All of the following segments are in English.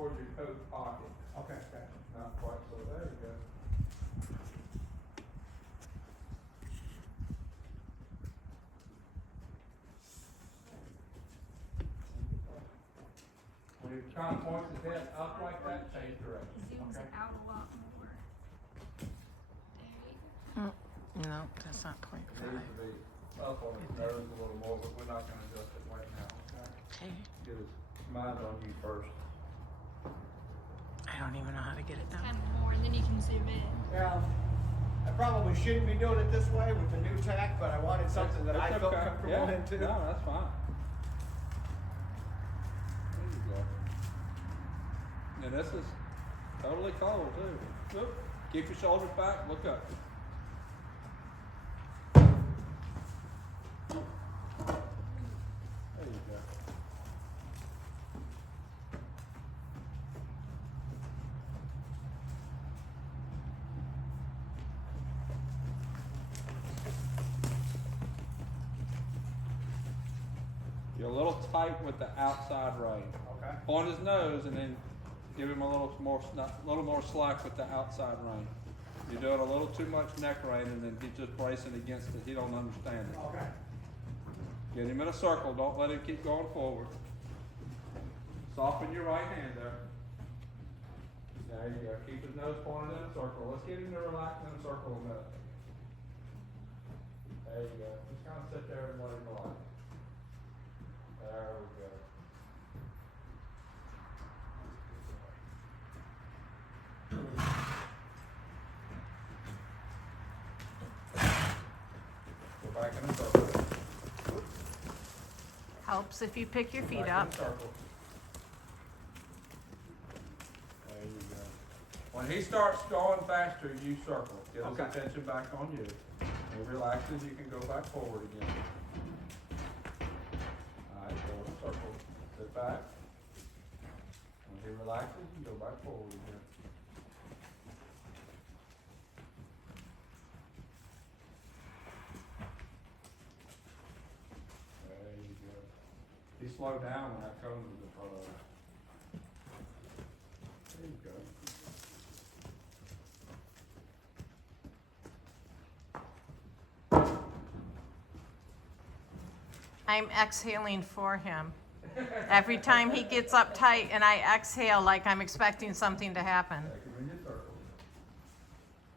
towards your coat pocket. Okay, gotcha. Not quite so, there you go. When he kind of points his head up like that, change direction. Zooms Okay. it out a lot more. There you go. No, that's not point It needs to be up on his nose a little more, but we're not gonna adjust it right now. Okay. Get his mind on you first. I don't even know how to get it Kind down. of more, and then you can zoom in. Yeah, I probably shouldn't be doing it this way with the new tack, but I wanted something that I It's felt okay. comfortable Yeah. in too. No, that's fine. There you go. And this is totally cold too. Oop. Keep your shoulders back, look up. There you go. You're a little tight with the outside rein. Okay. On his nose, and then give him a little more slack with the outside rein. You're doing a little too much neck rein, and then he's just bracing against it. He don't understand it. Okay. Get him in a circle. Don't let him keep going forward. Soften your right hand there. There you go. Keep his nose pointed in a circle. Let's get him to relax in a circle a minute. There you go. Just kind of sit there and let him relax. There we go. Go back in a circle. Helps if you pick your feet Back up. in a circle. There you go. When he starts going faster, you circle. Get his Okay. attention back on you. When he relaxes, you can go back forward again. Alright, go in a circle. Sit back. When he relaxes, you go back forward again. There you go. He slowed down when that cone was in front of him. There you go. I'm exhaling for him. Every time he gets uptight and I exhale like I'm expecting something to happen. Take him in your circle.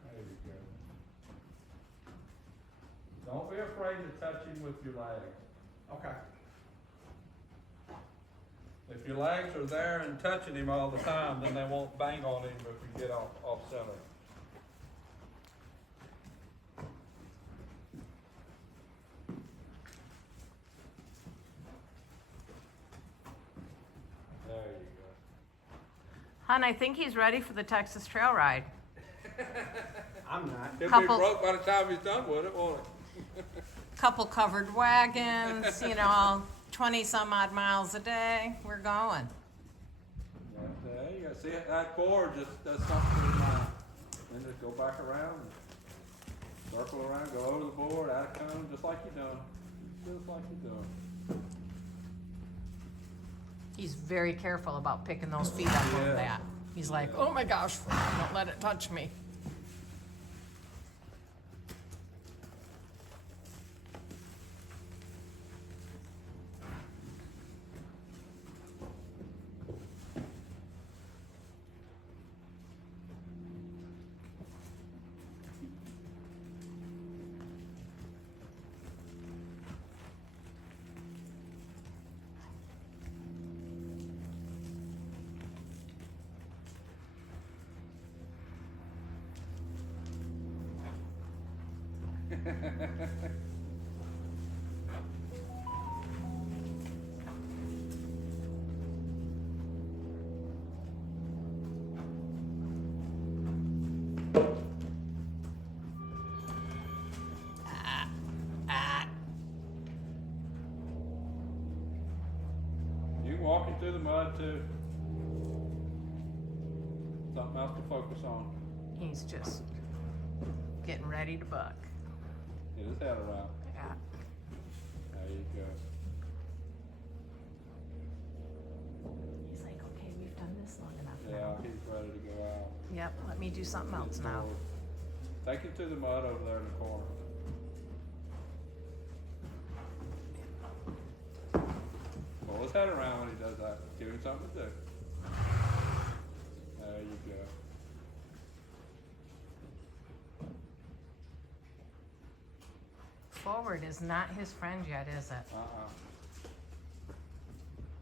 There you go. Don't be afraid to touch him with your legs. Okay. If your legs are there and touching him all the time, then they won't bang on him if you get off center. There you go. Hon, I think he's ready for the Texas Trail Ride. I'm not. He'll be Couple- broke by the time he's done with it, won't it? Couple covered wagons, 20 some odd miles a day. We're going. There you go. See, that cord just does something to your mind. Then just go back around, and circle around, go over the board, out of cone, just like you're doing. Just like you're doing. He's very careful about picking those feet up Yeah. like that. He's like, oh my gosh, don't let it touch me. You can walk him through the mud too. Something else to focus on. He's just getting ready to buck. Get his head around. Yeah. There you go. He's like, okay, we've done this long Yeah, he's ready to go out. Yep, let me do something else Get now. bored. Take him to the mud over there in the corner. Pull his head around when he does that. Give him something to do. There you go. Forward is not his friend yet, is it?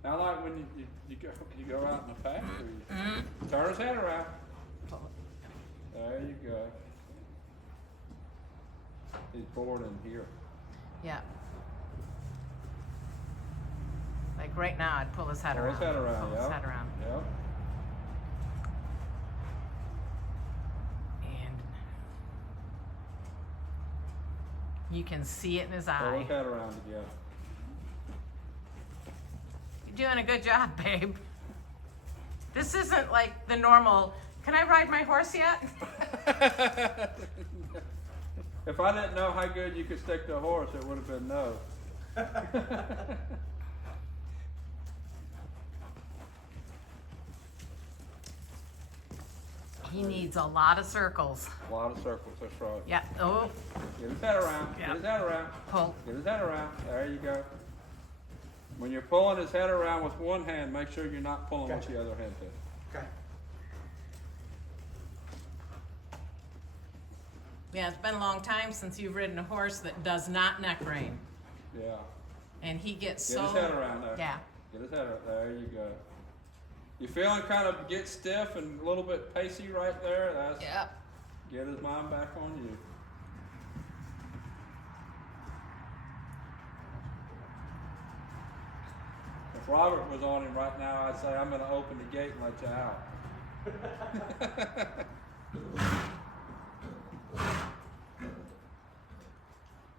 Now, like when you go out in the factory, turn his head around. There you go. He's bored in here. Yeah. Like right now, I'd pull his head Pull around. his head around, Pull his yeah. head around. Yep. And you can see it in his Pull eye. his head around again. You're doing a good job, babe. This isn't like the normal, can I ride my horse yet? If I didn't know how good you could stick to a horse, it would have been no. He needs a lot of circles. A lot of circles, that's right. Yeah, oh, Get his head around. Yeah. Get his head around. pull. Get his head around. There you go. When you're pulling his head around with one hand, make sure you're not pulling with Gotcha. the other hand too. Okay. Yeah, it's been a long time since you've ridden a horse that does not neck rein. Yeah. And he gets Get so. his head around there. Yeah. Get his head around. There you go. You feeling kind of get stiff and a little bit pacey right there? That's Yep. Get his mind back on you. If Robert was on him right now, I'd say I'm going to open the gate and let you out.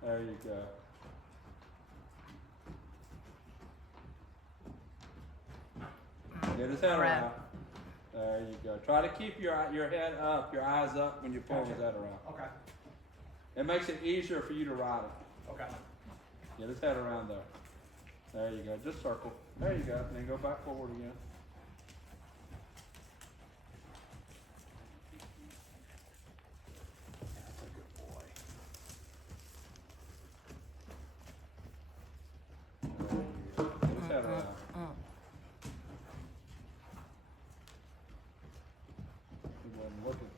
There you go. Get his head Right. around. There you go. Try to keep your head up, your eyes up when you pull his Gotcha. head around. Okay. It makes it easier for you to ride him. Okay. Get his head around there. There you go. Just circle. There you go. And then go back forward again. That's a good boy. There you go. Get his head around. He wasn't looking.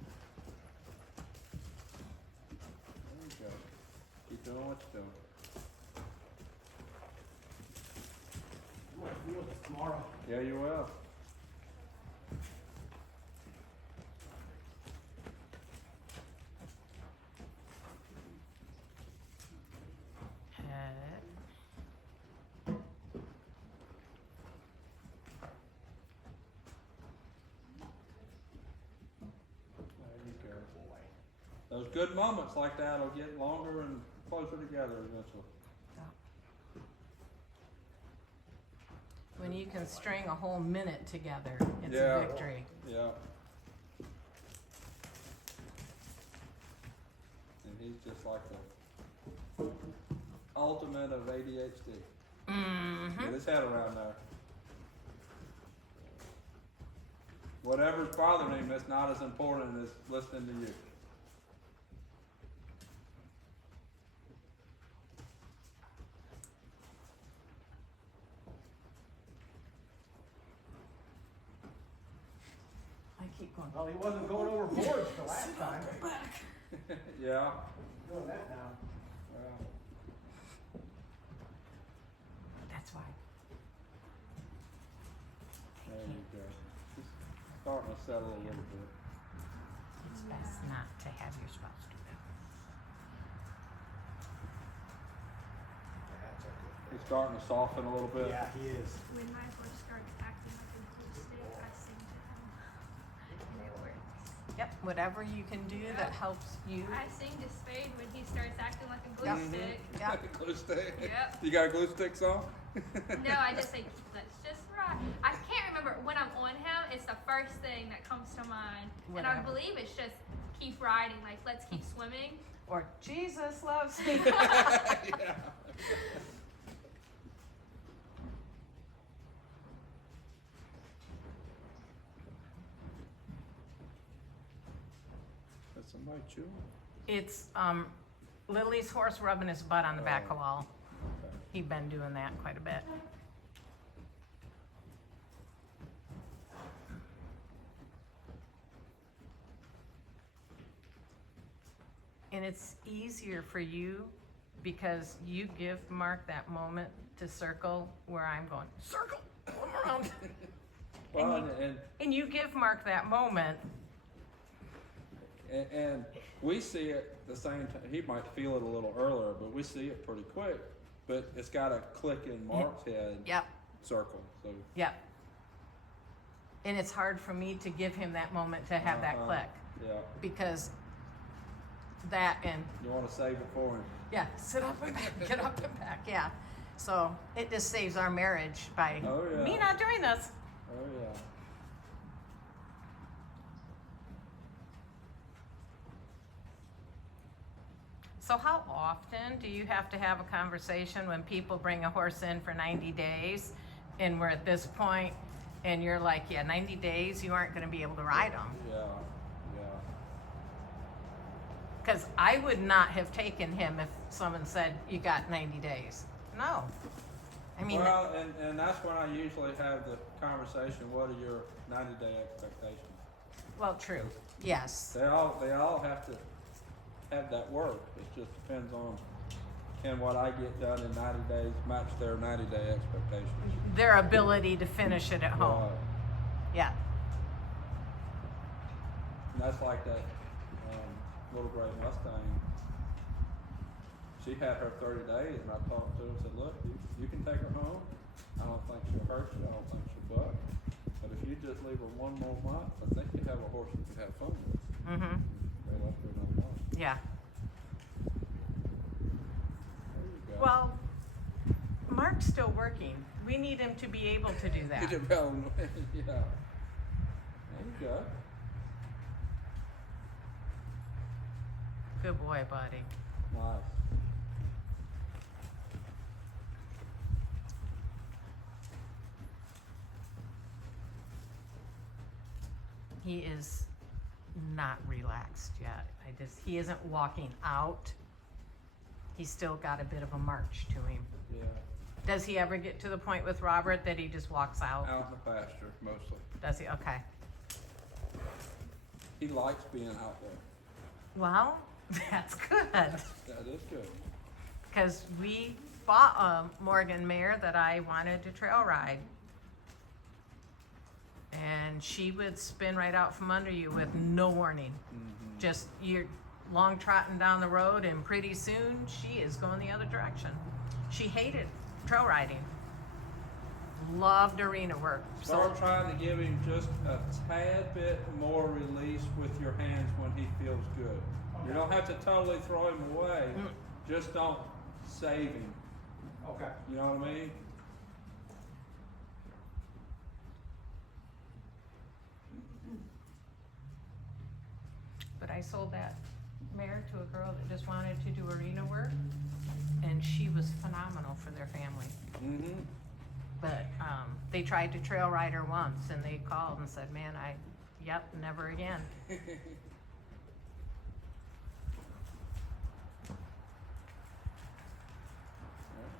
There you go. Keep doing what you're doing. I'm gonna feel this tomorrow. Yeah, you will. Head. There you go. Boy. Those good moments like that will get longer and closer together eventually. When you can string a whole minute together, it's Yeah. a victory. Yeah. And he's just like the ultimate of ADHD. Mm-hmm. Get his head around there. Whatever's bothering him, it's not as important as listening to you. I keep going. Well, he wasn't going overboard the last time. Yeah. He's doing that now. Well, That's why. there you go. He's starting to settle a little bit. It's best not to have your spouse do that. That's a good He's starting to soften a little boy. bit. Yeah, he is. When my horse starts acting like a glue stick, I sing to him. And it works. Yep, whatever you can do that helps you. I sing to Spade when he starts acting like a glue Yep. stick. Yeah. Glue stick. Yep. You got a glue stick song? No, I just say, let's just ride. I can't remember when I'm on him, it's the first thing that comes to mind. And I Whatever. believe it's just keep riding, like let's keep swimming. Or Jesus loves me. Yeah. Somebody chewing? It's, Lily's horse rubbing his butt on the back of the wall. Okay. He'd been doing that quite a bit. And it's easier for you because you give Mark that moment to circle where I'm going, circle, come around. Well, And you give Mark that moment. and we see it the same time. He might feel it a little earlier, but we see it pretty quick. But it's got to click in Mark's head. Yep, Circle. So yep. And it's hard for me to give him that moment to have that click yeah, because that and you want to save it for him. yeah, sit up and back, get up and back, yeah. So it just saves our marriage by Oh, yeah. me not doing this. Oh yeah. So how often do you have to have a conversation when people bring a horse in for 90 days and we're at this point and you're like, yeah, 90 days, you aren't gonna be able to ride them? Yeah. Yeah. Because I would not have taken him if someone said, you got 90 days. No. I mean, Well, and that's when I usually have the conversation. What are your 90-day expectations? well, true, yes. They all have to have that work. It just depends on can what I get done in 90 days match their 90-day expectations. Their ability to finish it at home, Right. yeah. And that's like that little gray Mustang. She had her 30 days, and I talked to her and said, look, you can take her home. I don't think she'll hurt you. I don't think she'll buck. But if you just leave her one more month, I think you have a horse you can have fun with. Mm-hmm, They left her another month. yeah. There you go. Well, Mark's still working. We need him to be able to do that. Get it going. Yeah. There you go. Good boy, buddy. Nice. He is not relaxed yet. He isn't walking out. He's still got a bit of a march to him. Yeah. Does he ever get to the point with Robert that he just walks out? Out in the pasture, mostly. Does he? Okay. He likes being out there. Well, that's good. That is good. Because we bought a Morgan mare that I wanted to trail ride. And she would spin right out from under you with no warning. Mm-hmm. Just you're long trotting down the road, and pretty soon she is going the other direction. She hated trail riding. Loved arena work. Start trying to give him just a tad bit more release with your hands when he feels good. You don't have to totally throw him away. Just don't save him. Okay. You know what I mean? But I sold that mare to a girl that just wanted to do arena work, and she was phenomenal for their family. Mm-hmm. But they tried to trail ride her once, and they called and said, man, never again.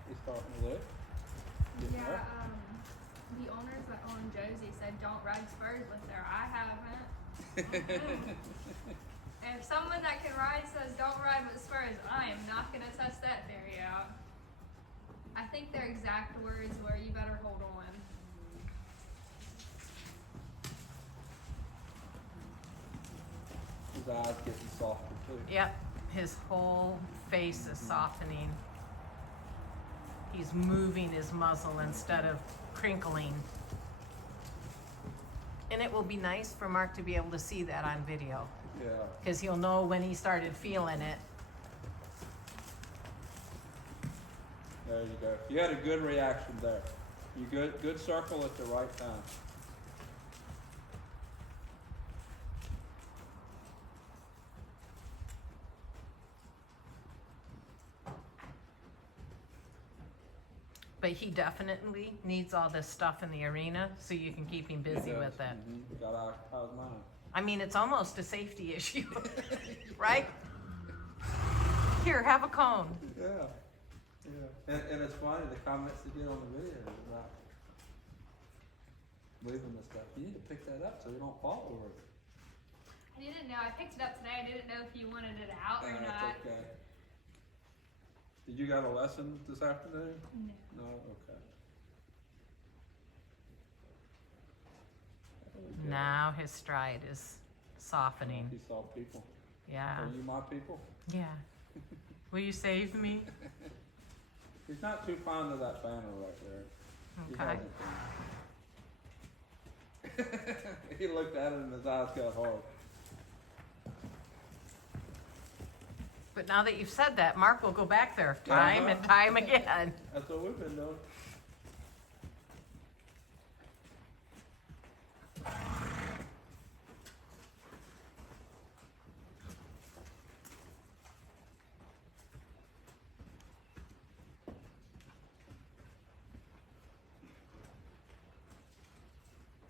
He's starting to live. Getting Yeah, up. the owners that own Josie said don't ride spurs with her. I haven't. And if someone that can ride says don't ride with spurs, I am not gonna test that theory out. I think their exact words were, you better hold on. His eyes getting softer too. Yep, his whole face is softening. He's moving his muzzle instead of crinkling. And it will be nice for Mark to be able to see that on video, Yeah. because he'll know when he started feeling it. There you go. You had a good reaction there. You good circle at the right time. But he definitely needs all this stuff in the arena so you can keep him busy He does. with it. Mhm. Got out of his mind. I mean, it's almost a safety issue, right? Here, have a cone. Yeah, yeah. And it's funny, the comments they get on the video about leaving the stuff. You need to pick that up so you don't fall over it. I didn't know. I picked it up today. I didn't know if you wanted it out or It's not. okay. Did you got a lesson this afternoon? No. No? Okay. Now his stride is softening. He saw people. Yeah. Are you my people? Yeah. Will you save me? He's not too fond of that banner right there. He Okay. hasn't. He looked at it and his eyes got hard. But now that you've said that, Mark will go back there time and time again. That's what we've been doing.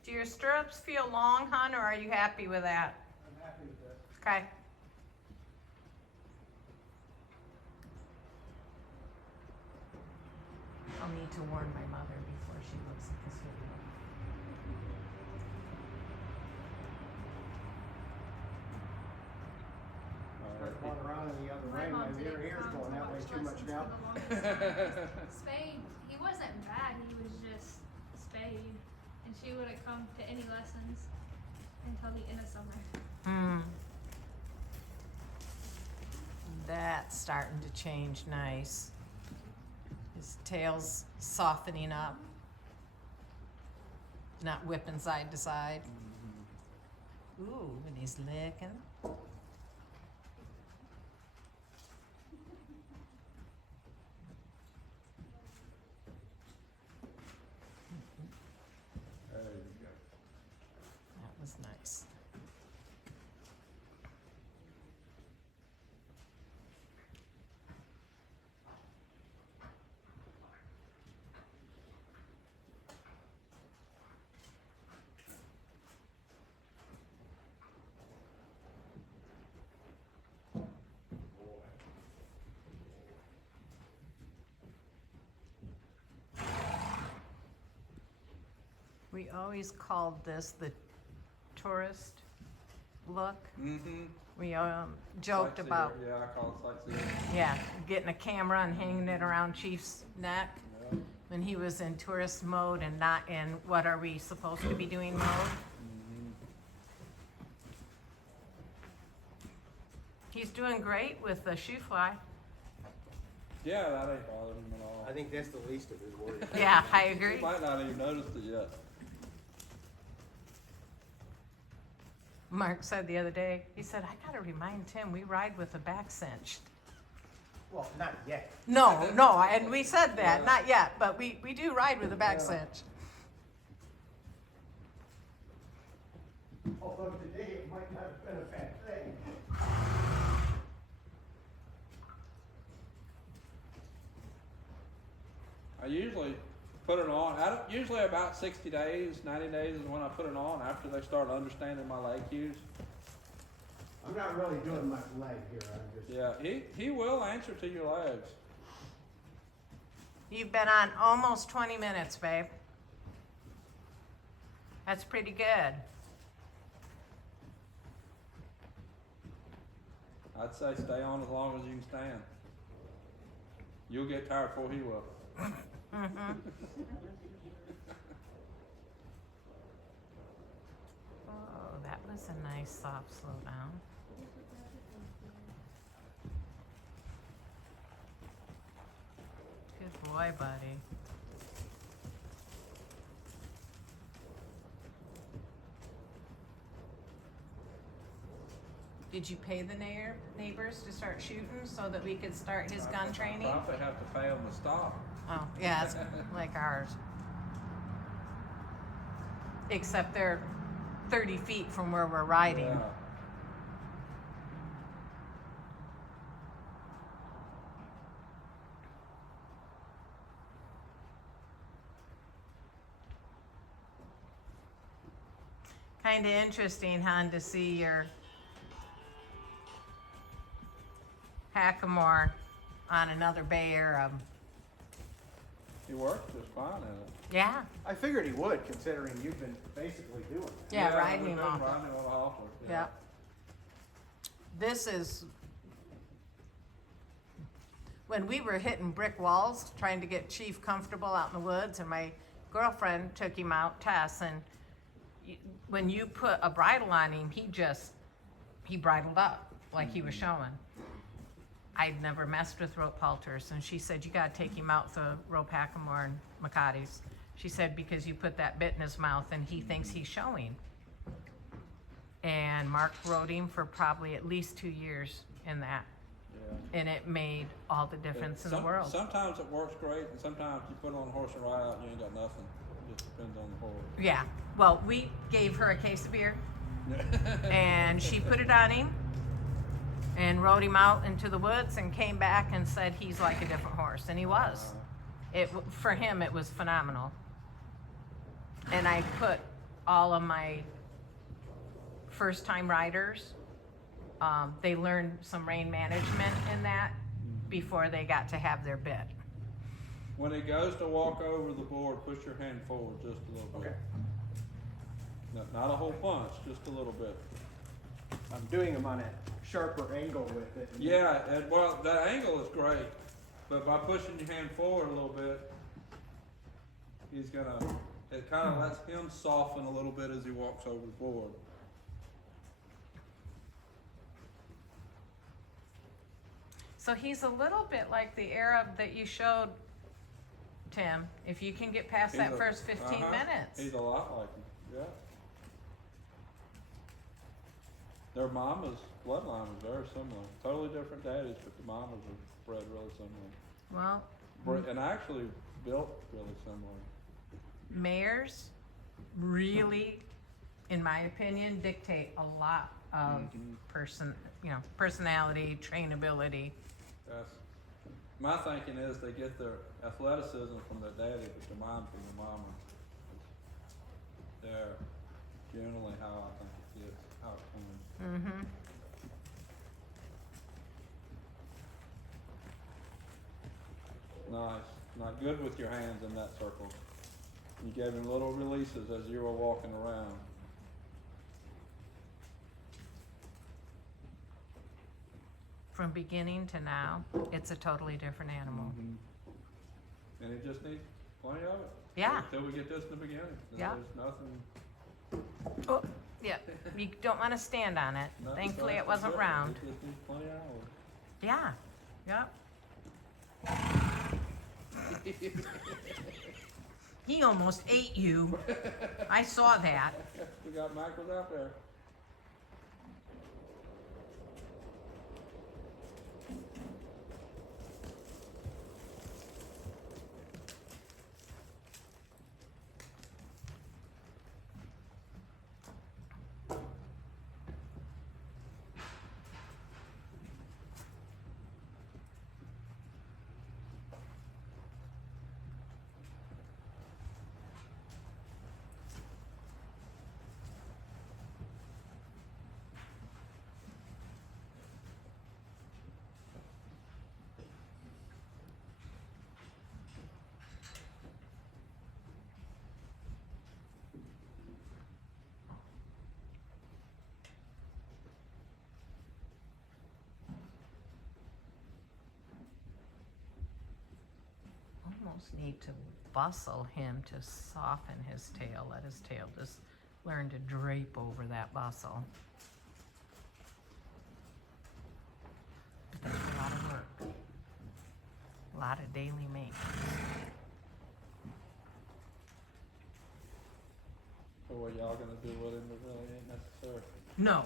Do your stirrups feel long, hon, or are you happy with that? I'm happy with that. Okay. I'll need to warn my mother before she looks at this video. Start going around in the other My way, my mom ear didn't ear's come going to that way watch too much lessons now. for the longest time. Spade, he wasn't bad, he was just Spade. And she wouldn't come to any lessons until the end of summer. That's starting to change nice. His tail's softening up. Not whipping side to side. Ooh, and he's licking. There you go. That was nice. We always called this the tourist look. Mm-hmm. We joked about, Yeah, I call it sightseeing. yeah, getting a camera and hanging it around Chief's neck Yeah. when he was in tourist mode and not in what are we supposed to be doing mode. Mm-hmm. He's doing great with the shoe fly. Yeah, that ain't bothering him at all. I think that's the least of his worries. Yeah, I agree. He might not even noticed it yet. Mark said the other day, he said, I gotta remind Tim, we ride with the back cinched. Well, not yet. No, and we said that, not yet, but we do ride with the back Yeah. cinch. Although today it might not have been a bad thing. I usually put it on. Usually about 60 days, 90 days is when I put it on after they start understanding my leg cues. I'm not really doing much leg here, I'm just. Yeah, he will answer to your legs. You've been on almost 20 minutes, babe. That's pretty good. I'd say stay on as long as you can stand. You'll get tired before he will. Mm-hmm. Oh, that was a nice soft slow down. Good boy, buddy. Did you pay the neighbors to start shooting so that we could start his gun training? Probably have to pay them to stop. Oh, yeah, it's like ours. Except they're 30 feet from where we're riding. Yeah. Kind of interesting, hon, to see your hackamore on another bay Arab. He works just fine in it. Yeah, I figured he would, considering you've been basically doing it. yeah, riding we've him been off. Riding him off. Yeah. This is when we were hitting brick walls trying to get Chief comfortable out in the woods, and my girlfriend took him out, Tess, and when you put a bridle on him, he bridled up like he was showing. I'd never messed with rope halters, and she said, you gotta take him out the rope hackamore and Macatis. She said, because you put that bit in his mouth and he thinks he's showing. And Mark rode him for probably at least 2 years in that. Yeah. And it made all the difference in the world. Sometimes it works great, and sometimes you put it on a horse and ride out and you ain't got nothing. It just depends on the horse. Yeah, well, we gave her a case of beer and she put it on him and rode him out into the woods and came back and said he's like a different horse, and he was. For him, it was phenomenal. And I put all of my first-time riders, they learned some rein management in that before they got to have their bit. When it goes to walk over the board, push your hand forward just a little bit. Okay. Not a whole punch, just a little bit. I'm doing them on a sharper angle with it. Yeah, and well, that angle is great, but by pushing your hand forward a little bit, it kind of lets him soften a little bit as he walks over the board. So he's a little bit like the Arab that you showed, Tim, if you can get past that first 15 minutes. He's a lot like him, yeah. Their mama's bloodline is very similar. Totally different daddies, but the mamas are bred really similar. Well, And actually built really similar. mares really, in my opinion, dictate a lot of personality, trainability. That's, my thinking is they get their athleticism from their daddy, but their mind from their mama. They're generally how I think it is, how it comes. Mm-hmm. Nice. Not good with your hands in that circle. You gave him little releases as you were walking around. From beginning to now, it's a totally different animal. And it just needs plenty of it. Yeah. Until we get this in the beginning. Yeah. There's nothing. Oh, yeah. You don't want to stand on it. nothing Thankfully, fast it wasn't to do. round. It just needs plenty of hours. Yeah. Yep. He almost ate you. I saw that. We got mackerels out there. Almost need to bustle him to soften his tail. Let his tail just learn to drape over that bustle. But that's a lot of work. A lot of daily maintenance. So what y'all gonna do with him that really ain't necessary. No.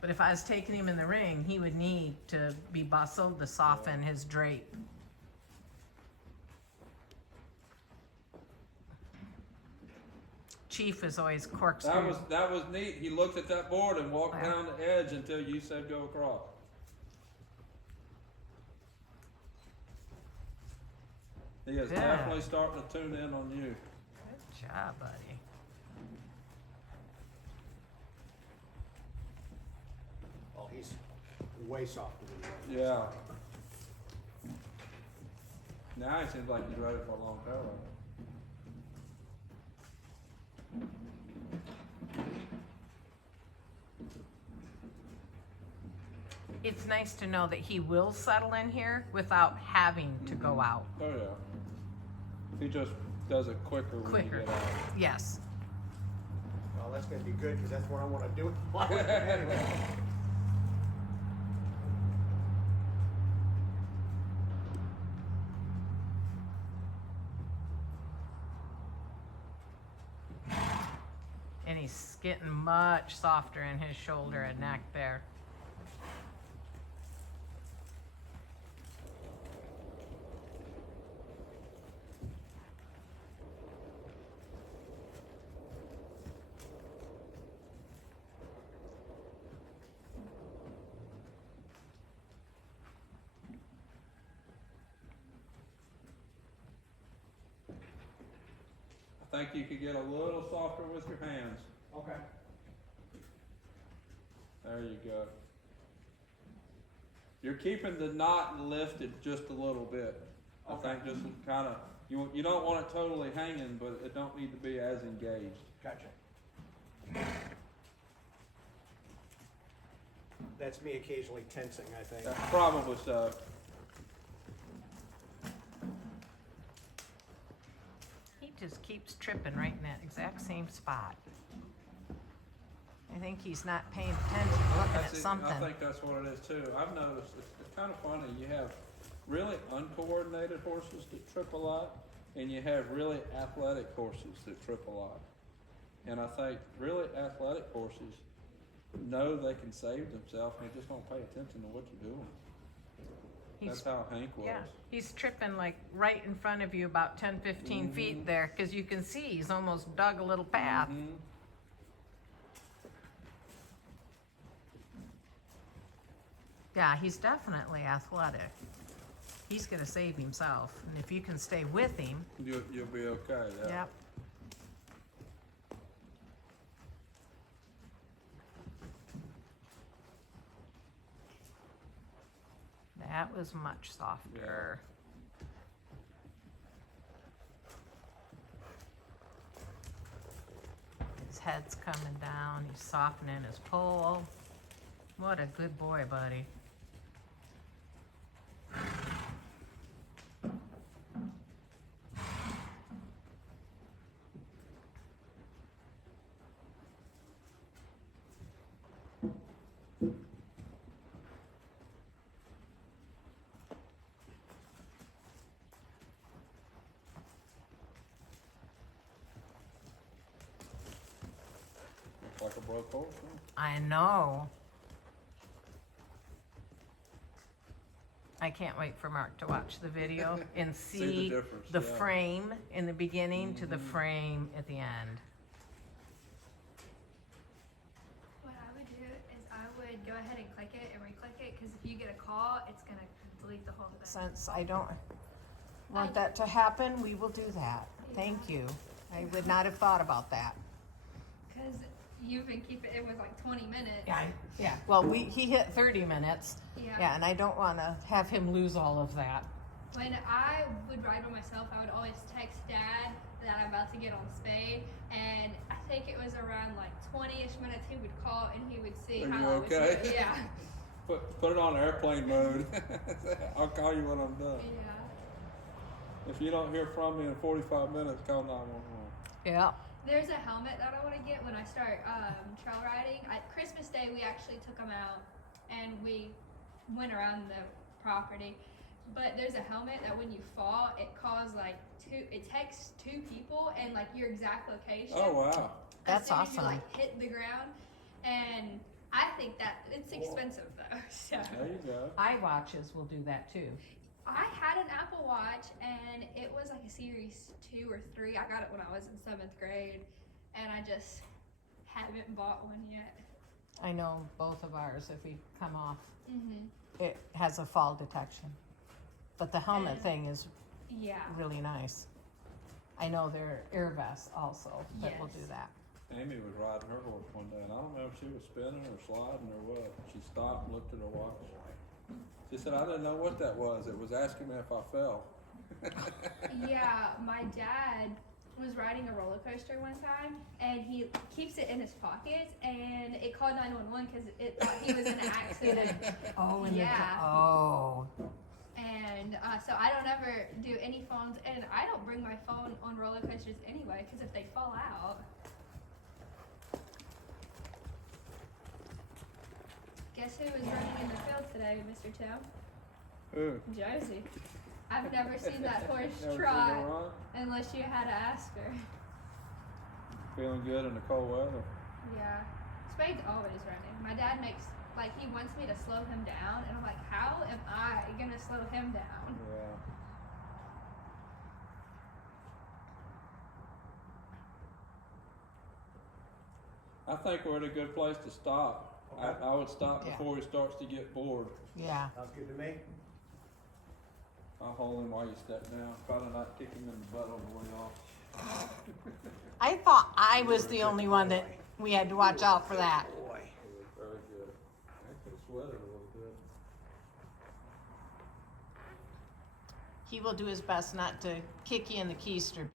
But if I was taking him in the ring, he would need to be bustled to soften his drape. Chief is always corkscrew. That was neat. He looked at that board and walked Yeah. down the edge until you said go across. He is Good. definitely starting to tune in on you. Good job, buddy. way softer than that. Yeah. Now it seems like he's ready for a long tail. It's nice to know that he will settle in here without having to go out. Oh yeah. He just does it quicker when Quicker. you get out. Yes. Well, that's gonna be good, because that's what I wanna do while we're there anyway. And he's getting much softer in his shoulder and neck there. I think you could get a little softer with your hands. Okay. There you go. You're keeping the knot lifted just a little bit. I Okay. think just kind of, you don't want it totally hanging, but it don't need to be as engaged. Gotcha. That's me occasionally tensing, I think. Probably so. He just keeps tripping right in that exact same spot. I think he's not paying attention, looking at That's it. something. I think that's what it is too. I've noticed, it's kind of funny, you have really uncoordinated horses that trip a lot, and you have really athletic horses that trip a lot. And I think really athletic horses know they can save themselves, and they just don't pay attention to what you're doing. That's how Hank was. Yeah, he's tripping like right in front of you about 10, 15 feet there, because you can see he's almost dug a little path. Mhm. Yeah, he's definitely athletic. He's gonna save himself, and if you can stay with him, You'll be okay, yeah. yep. That was much softer. His head's coming down, he's softening his pole. What a good boy, buddy. Looks like a broke horse, huh? I know. I can't wait for Mark to watch the video and See see the difference, the yeah. frame in the beginning to the frame at the end. What I would do is I would go ahead and click it and re-click it, because if you get a call, it's gonna delete the whole thing. Since I don't want that to happen, we will do that. Thank you. I would not have thought about that. Because you've been keeping, it was like 20 minutes. Yeah. Well, he hit 30 minutes. Yeah. Yeah, and I don't want to have him lose all of that. When I would ride by myself, I would always text Dad that I'm about to get on Spade, and I think it was around like 20-ish minutes he would call and he would see Are how you I was okay? doing. Yeah. Put it on airplane mode. I'll call you when I'm done. Yeah. If you don't hear from me in 45 minutes, call 911. Yeah. There's a helmet that I want to get when I start trail riding. At Christmas Day, we actually took them out and we went around the property. But there's a helmet that when you fall, it takes two people and like your exact location. Oh, wow. That's as soon as you awesome. like hit the ground, and I think that it's expensive though. So There you go. iWatches will do that too. I had an Apple Watch and it was like a Series 2 or 3. I got it when I was in 7th grade, and I just haven't bought one yet. I know both of ours, if we come off, Mhm. it has a fall detection. But the helmet And- thing is Yeah. really nice. I know there are air vests also that will do Yes. that. Amy was riding her horse one day, and I don't know if she was spinning or sliding or what. She stopped and looked at her watch. She said, I didn't know what that was. It was asking me if I fell. Yeah, my dad was riding a roller coaster one time, and he keeps it in his pockets, and it called 911 because it thought he was in an accident. Oh, Yeah. Oh. And so I don't ever do any phones, and I don't bring my phone on roller coasters anyway, because if they fall out. Guess who was running in the field today, Mr. Tim? Who? Josie. I've never seen that horse Never seen trot her run? unless you had to ask her. Feeling good in the cold weather. Yeah. Spade's always running. My dad makes, like, he wants me to slow him down, and I'm like, how am I gonna slow him down? Yeah. I think we're at a good place to stop. I would stop Yeah. before he starts to get bored. Yeah. Sounds good to me. I'll hold him while you step down. Probably not kick him in the butt on the way off. I thought I was the only one that we had to watch out for that. Boy. It was very good. Actually sweated a little bit. He will do his best not to kick you in the keister.